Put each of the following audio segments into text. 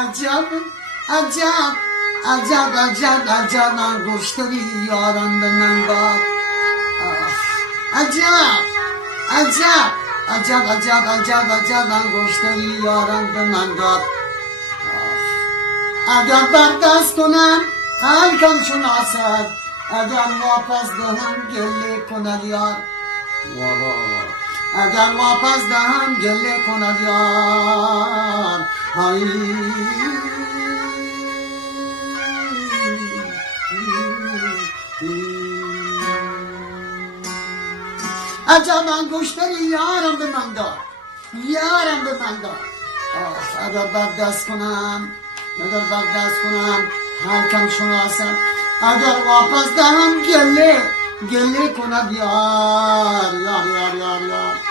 عجب عجب عجب عجب عجب انگشتری یاران به ننگار عجب عجب عجب عجب عجب عجب انگشتری یاران به ننگار اگر بردست کنم هر کم شناسد اگر واپس دهم گله کند یار اگر واپس دهم گله کند یار عجب انگشتری یارم به من دار یارم به من دار اگر بردست کنم هر کم شناسم اگر واپس دهم گله کند یار یار یار یار یار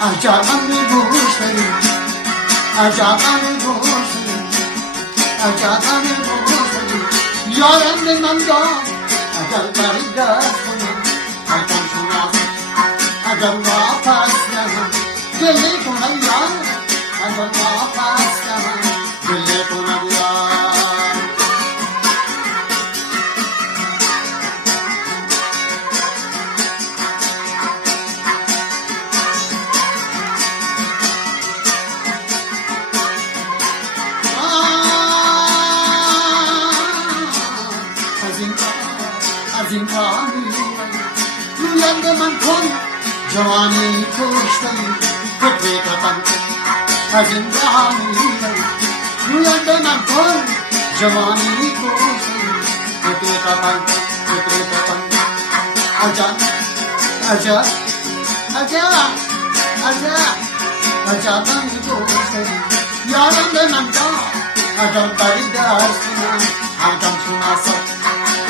عجب انگشتری عجب انگشتری عجب انگشتری یارم به من دار اگر بردست کنم هر کم شناسم اگر واپس دهم گله کنم یار اگر واپس دهم گله کنم یار از این کاری رویم به من کن جوانی کشتنی فکر کفن از این کاری رویم به من کن جوانی کشتنی فکر کفن عجب عجب عجب عجب عجب کشتنی یارم به من دار اگر بری دست کنم هر کم شناسم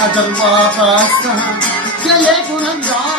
اگر واپس دهم گله کنم یار